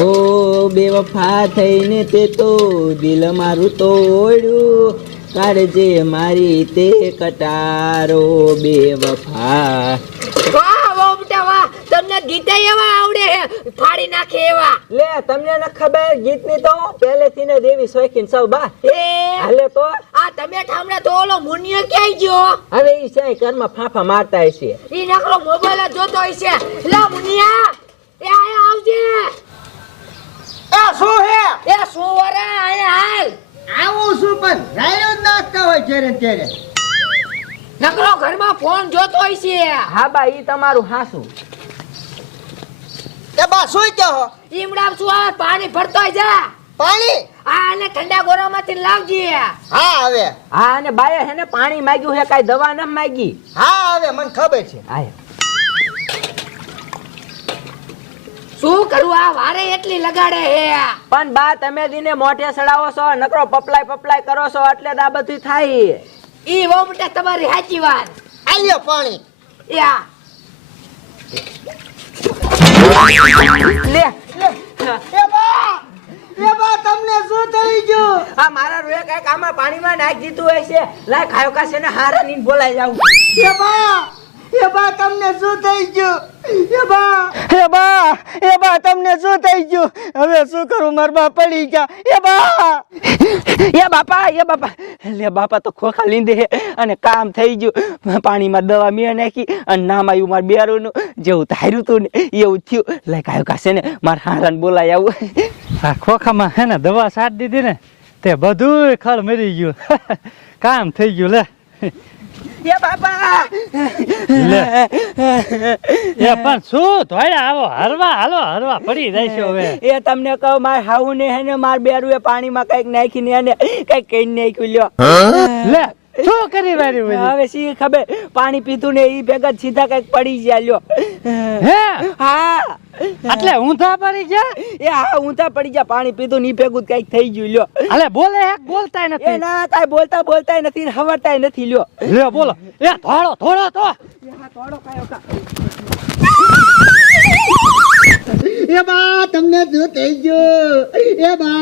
ઓ બેવફા થઈને તે તો દિલ મારું તોડ્યું. કાઢજે મારી તે કટારો બેવફા વાહ વાહ બેટા વાહ. તમને ગીતા એવા આવડે હે ફાડી નાખે એવા. લે તમને ન ખબર ગીતની તો પહેલેથી ને દેવી શોખીન સૌ બા. એ? હાલે તો. આ તમે ઠામડા તો ઓલો મુનિયો ક્યાંય ગયો? હવે ઈ છે ઘરમાં ફાફા મારતા હશે. ઈ નકરો મોબાઈલ જોતો હોય છે લા મુનિયા. એ આયા આવજે એ શું હે એ શું વરા આયા હાલ આવું શું પણ રાયો જ ને ત્યારે નકરો ઘરમાં ફોન જોતો હોય છે. હા બા ઈ તમારું હાસું. એ બા શું કહો ઈમડા શું આવે? પાણી ભરતો હોય જા. પાણી? આ અને ઠંડા ગોરામાંથી લાવજે. હા હવે હા અને બાએ હેને પાણી માંગ્યું હે કાઈ દવા ન માંગી? હા હવે મને ખબર છે. આય. શું કરું? આ વારે એટલી લગાડે હે. પણ બા તમે દીને મોઢે સડાવો છો નકરો પપલાય પપલાય કરો છો એટલે આ બધું થાય. ઈ વો બેટા તમારી સાચી વાત. આલ્યો પાણી. યા. લે. એ બા એ બા તમને શું થઈ ગયું? આ મારા રોય કંઈક આમાં પાણીમાં નાખી દીધું હોય છે. લાય ખાયો કાશે ને હારા નીન બોલાઈ જાવ એ બા એ બા તમને શું થઈ ગયું? એ બા. એ બા. એ બા તમને શું થઈ ગયું? હવે શું કરું? મારા બા પડી ગયા. એ બા! એ બાપા એ બાપા. લે બાપા તો ખોખા લીંદે અને કામ થઈ ગયું. પાણીમાં દવા મેં નાખી અને નામ આવ્યું મારા બેરોનું. જેવું ધાર્યું તું ને એવું થયું. લે કાયું કાશે ને મારા હારાને બોલાય આવું. આ ખોખામાં હે ને દવા સાટ દીધી ને તે બધુંય ખળ મરી ગયું. કામ થઈ ગયું લે. એ બાપા. લે. એ પણ શું ધોયા આવો હરવા હાલો હરવા પડી જાય છે હવે. એ તમને કહો માર હાઉ ને હે ને માર બેરું એ પાણીમાં કંઈક નાખીને એને કંઈક કઈ નાખ્યું લ્યો. લે શું કરી વારી બધી હવે સી ખબર? પાણી પીધું ને ઈ ભેગા સીધા કંઈક પડી ગયા લ્યો. હે? હા. એટલે ઊંધા પડી ગયા? એ હા ઊંધા પડી ગયા પાણી પીધું ની ભેગું કંઈક થઈ ગયું લ્યો. અલે બોલે એક બોલતાય એ નથી ના કાંઈ બોલતા બોલતાય નથી ને હવરતાય નથી લ્યો. લ્યો બોલો. એ થોડો થોડો તો. એ બા તમને શું થઈ ગયું એ બા.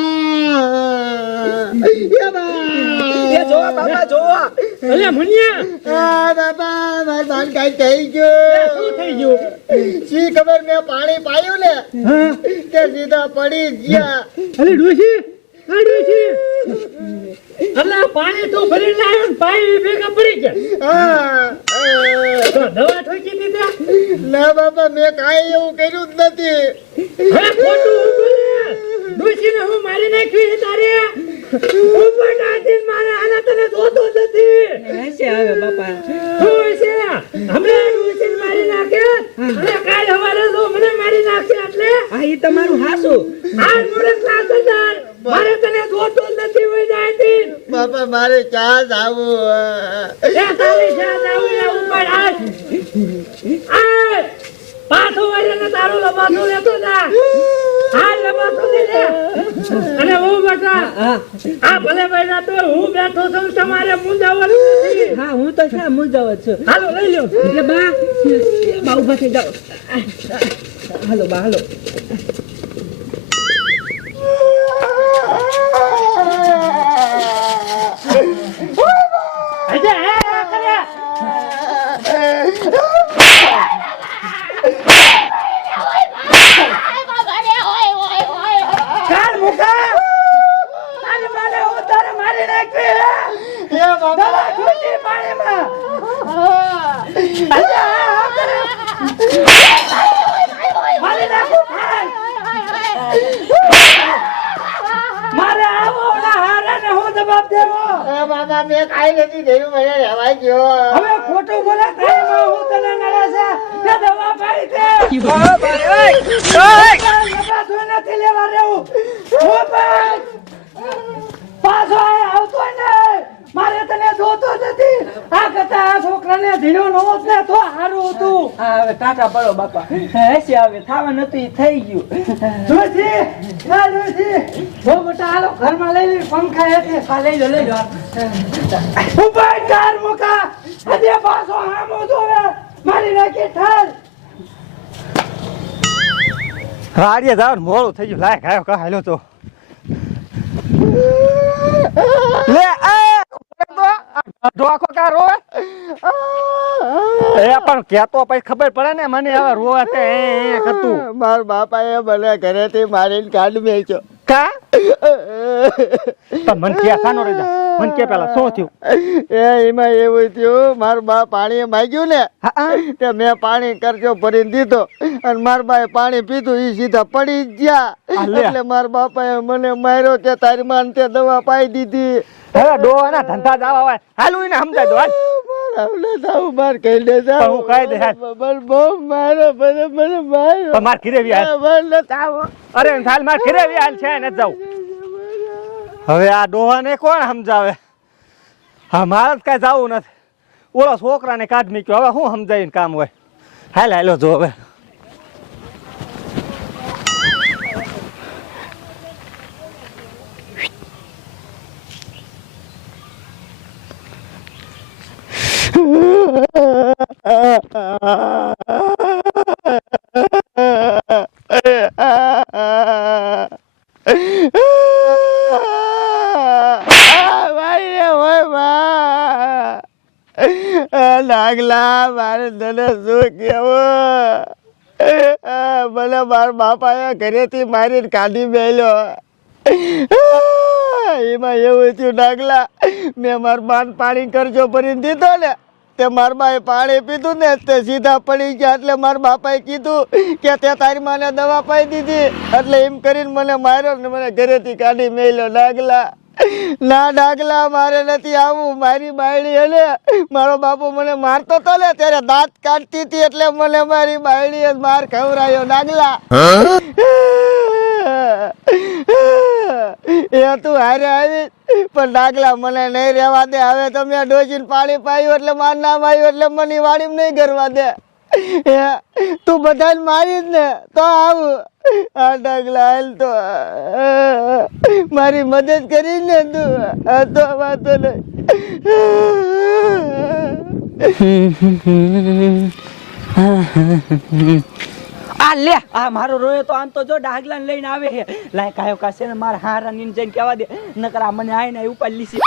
એ બા. એ જોવા બાપા જોવા. અલે મુનિયા. આ બાબા મારા બાન કાંઈ થઈ ગયું. શું થઈ ગયું? શી ખબર મેં પાણી પાયું ને? કે સીધા પડી ગયા. ડોશી આ પાણી તો ભરી લાવ્યો ને પાણી ભેગા પડી ગયા. હા, દવા ઠોકી દીધા. ના બાપા મેં કાંઈ એવું કર્યું જ નથી. હવે ખોટું ડોશીને હું મારી નાખી છે તારે? ઉપર નાખી મારે આના તને જોતો નથી. હશે હવે બાપા. શું છે હમણાં ડોશીને મારી નાખે અને કાલ હવારે તો મને મારી નાખશે એટલે? આ ઈ તમારું હાસું. આ લાસદાર મારે તને જોતો નથી હોય જાય બાપા મારે ક્યાં જાવું એ તારી આજ પાછો વળીને તારું લબાસો લેતો જા. આ લબાસો લે લે અને હું બેટા આ ભલે બેઠા તો હું બેઠો છું તમારે મુંજાવાનું નથી. હા હું તો શા મુંજાવત છું? હાલો લઈ લ્યો. એટલે બા બા ઊભા થઈ જાઓ. હાલો બા હાલો. અજે હે હે મારી નાખી જવાબ દેવો એ બાપા મેં કાંઈ નથી થયું મને રહેવાય ગયો. હવે ખોટું બોલે તારી માં હું તને નડે છે. કે દવા પાડી દે. નથી લેવા રહેવું. હું પાછો આવતો ને મારે તને જોતો આ કરતા આ છોકરાને ધીરો ન હોત ને તો સારું હતું. હા હવે ટાટા પડો બાપા. હશે હવે થાવા નથી થઈ ગયું. જોશી ના જોશી. જો મોટા હાલો ઘરમાં લઈ લઈ પંખા હેઠે. હા લઈ લો લઈ લો. ઉપાય કાર મુકા. આજે પાછો હામો જોવે મારી નાખી ઠાર. રાડીએ જાવ મોડું થઈ ગયું. લાય ખાયો કા હાલ્યો તો. લે એ ઢોકો કા રોવે એ પણ કેતો પછી ખબર પડે ને મને હવે રોવે તે એ એ કરતું મારા બાપાએ મને ઘરેથી મારીને કાઢ મેક્યો. કા? તો મન કે સાનો રહી જા. મન કે પેલા શું થયું? એ એમાં એવું થયું માર બા પાણી માંગ્યું ને તે મેં પાણી કરજો ભરીને દીધો. અને માર બાએ પાણી પીધું એ સીધા પડી ગયા. એટલે માર બાપાએ મને માર્યો કે તારી માન તે દવા પાઈ દીધી. હવે ડોવાના ધંધા દાવા હોય. હાલું એને સમજાય દો હાલ. મારા આવડે જાઉં માર કહી દે હું કહી દે બહુ માર્યો મને મને માર્યો. માર ઘીરે બી હાલ મને તાવ અરે હાલ માર ખીરે હાલ છે ને જાઉં. હવે આ ડોહાને કોણ સમજાવે? હા મારે જ કાંઈ જવું નથી. ઓલો છોકરાને કાઢ મૂક્યો. હવે શું સમજાવીને કામ હોય? હાલ, હાલો, જો હવે. નાગલા મારે તને શું કેવું મને મારા બાપાએ ઘરેથી મારીને કાઢી મેલ્યો. એમાં એવું થયું, નાગલા, મેં માર બાન પાણી કરજો ભરીને દીધો ને, તે મારા બાએ પાણી પીધું ને, તે સીધા પડી ગયા, એટલે મારા બાપાએ કીધું કે તે તારી માને દવા પાઈ દીધી. એટલે એમ કરીને મને માર્યો ને મને ઘરેથી કાઢી મેલ્યો, નાગલા. ના ડાગલા, મારે નથી આવું, મારી બાયડી હલે મારો બાપુ મને મારતો તો ને ત્યારે દાંત કાઢતી હતી એટલે મને મારી બાયડીએ માર ખવરાયો ડાગલા. એ તું હારે આવી, પણ ડાગલા મને નહીં રહેવા દે, હવે તમે ડોસીને પાણી પાયું એટલે માર નામ આવ્યું એટલે મને વાડીમાં નહીં કરવા દે. તું બધાને મારી જ ને, તો આવું. આ ડાગલા હાલ તો મારી મદદ કરી ને તું. તો વાતો આ લે, આ મારો રોયો તો આમ તો જો ડાગલા લઈને આવે લાય કાયો કાશે ને મારા હારા નીન જઈને કહેવા દે. નકર આ મને આઈને ને ઉપર લીસી